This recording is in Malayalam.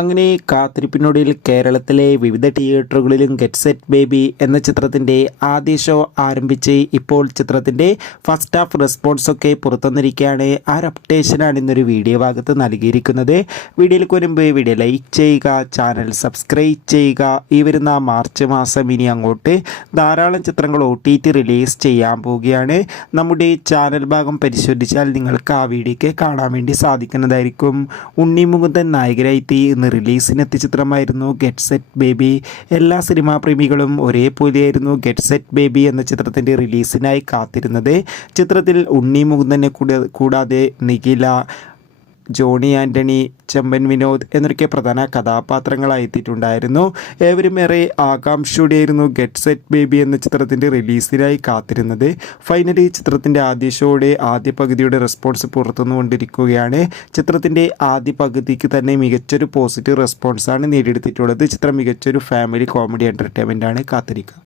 അങ്ങനെ കാത്തിരിപ്പിനൊടുവിൽ കേരളത്തിലെ വിവിധ തിയേറ്ററുകളിലും ഗെറ്റ് സെറ്റ് ബേബി എന്ന ചിത്രത്തിൻ്റെ ആദ്യ ഷോ ആരംഭിച്ച് ഇപ്പോൾ ചിത്രത്തിൻ്റെ ഫസ്റ്റ് ഹാഫ് റെസ്പോൺസൊക്കെ പുറത്തുവന്നിരിക്കുകയാണ്. ആ ഒരു അപ്ഡേഷനാണ് ഇന്നൊരു വീഡിയോ ഭാഗത്ത് നൽകിയിരിക്കുന്നത്. വീഡിയോയിലേക്ക് വരുമ്പോൾ വീഡിയോ ലൈക്ക് ചെയ്യുക, ചാനൽ സബ്സ്ക്രൈബ് ചെയ്യുക. ഈ വരുന്ന മാർച്ച് മാസം ഇനി അങ്ങോട്ട് ധാരാളം ചിത്രങ്ങൾ OTT റിലീസ് ചെയ്യാൻ പോവുകയാണ്. നമ്മുടെ ചാനൽ ഭാഗം പരിശോധിച്ചാൽ നിങ്ങൾക്ക് ആ വീഡിയോയ്ക്ക് കാണാൻ വേണ്ടി സാധിക്കുന്നതായിരിക്കും. ഉണ്ണി മുകുന്ദൻ നായകനായി റിലീസിനെത്തിയ ചിത്രമായിരുന്നു ഗെറ്റ് സെറ്റ് ബേബി. എല്ലാ സിനിമാ പ്രേമികളും ഒരേപോലെയായിരുന്നു ഗെറ്റ് സെറ്റ് ബേബി എന്ന ചിത്രത്തിൻ്റെ റിലീസിനായി കാത്തിരുന്നത്. ചിത്രത്തിൽ ഉണ്ണി മുകുന്ദനെ കൂടാതെ നിഖില, ജോണി ആൻ്റണി, ചെമ്പൻ വിനോദ് എന്നൊക്കെ പ്രധാന കഥാപാത്രങ്ങളായി എത്തിയിട്ടുണ്ടായിരുന്നു. ഏവരും ഏറെ ആകാംക്ഷയോടെയായിരുന്നു ഗെറ്റ് സെറ്റ് ബേബി എന്ന ചിത്രത്തിൻ്റെ റിലീസിനായി കാത്തിരുന്നത്. ഫൈനലി ചിത്രത്തിൻ്റെ ആദ്യ ഷോയുടെ ആദ്യ പകുതിയുടെ റെസ്പോൺസ് പുറത്തുവന്നുകൊണ്ടിരിക്കുകയാണ്. ചിത്രത്തിൻ്റെ ആദ്യ പകുതിക്ക് തന്നെ മികച്ചൊരു പോസിറ്റീവ് റെസ്പോൺസാണ് നേടിയെടുത്തിട്ടുള്ളത്. ചിത്രം മികച്ചൊരു ഫാമിലി കോമഡി എൻ്റർടൈൻമെൻറ്റാണ്. കാത്തിരിക്കുക.